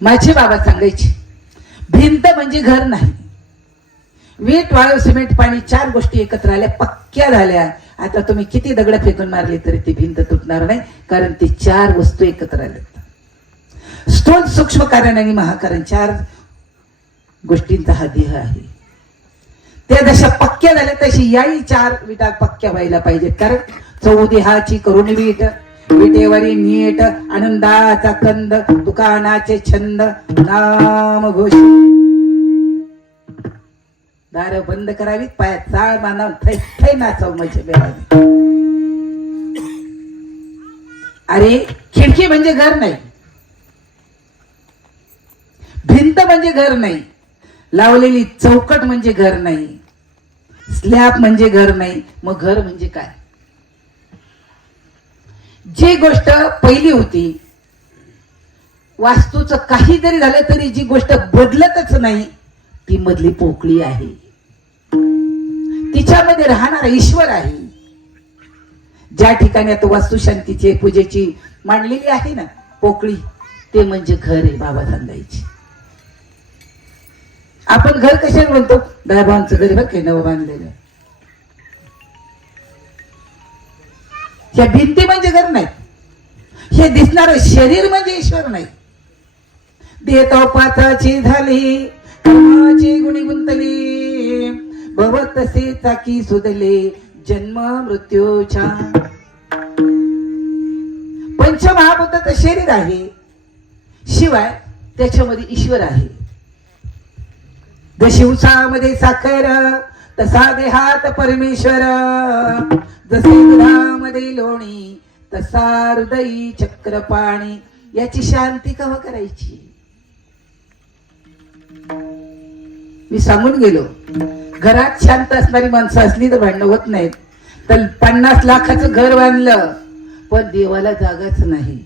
माझे बाबा सांगायचे, भिंत म्हणजे घर नाही. वीट वाळू सिमेंट पाणी 4 गोष्टी एकत्र आल्या, पक्क्या झाल्या. आता तुम्ही किती दगड फेकून मारली तरी ती भिंत तुटणार नाही, कारण ती 4 वस्तू एकत्र आल्या. स्थूल सूक्ष्म कारण आणि महाकारण 4 गोष्टींचा हा देह आहे. त्या जशा पक्क्या झाल्या तशी याही 4 विटा पक्क्या व्हायला पाहिजेत. कारण चौदेहाची करुणी वीट, विटेवरी नीट आनंदाचा कंद, दुकानाचे छंद नाम घोष. दार बंद करावीत, पायात चाळ बांधावून थै थै नाचाव मजे बेरावी. अरे खिडकी म्हणजे घर नाही, भिंत म्हणजे घर नाही, लावलेली चौकट म्हणजे घर नाही, स्लॅब म्हणजे घर नाही. मग घर म्हणजे काय? जी गोष्ट पहिली होती, वास्तूचं काही जरी झालं तरी जी गोष्ट बदलतच नाही ती मधली पोकळी आहे. तिच्यामध्ये राहणारा ईश्वर आहे. ज्या ठिकाणी आता वास्तुशांतीची पूजेची मांडलेली आहे ना पोकळी, ते म्हणजे घर आहे. बाबा सांगायचे, आपण घर कशाला म्हणतो? दाबांचं घर बघ काही नवं बांधलेलं. या भिंती म्हणजे घर नाही, हे दिसणार शरीर म्हणजे ईश्वर नाही. देतो पाताची झाली, कर्माची गुणी गुंतली, भवतसे चाकी सुदले, जन्म मृत्यूच्या. पंचमहाभूताचं शरीर आहे, शिवाय त्याच्यामध्ये ईश्वर आहे. जशी उसामध्ये साखर तसा देहात परमेश्वर, जसे दुधामध्ये लोणी तसा हृदयी चक्र पाणी. याची शांती केव्हा करायची? मी सांगून गेलो, घरात शांत असणारी माणसं असली तर भांडणं होत नाहीत. तर 50 लाखाचं घर बांधलं पण देवाला जागाच नाही.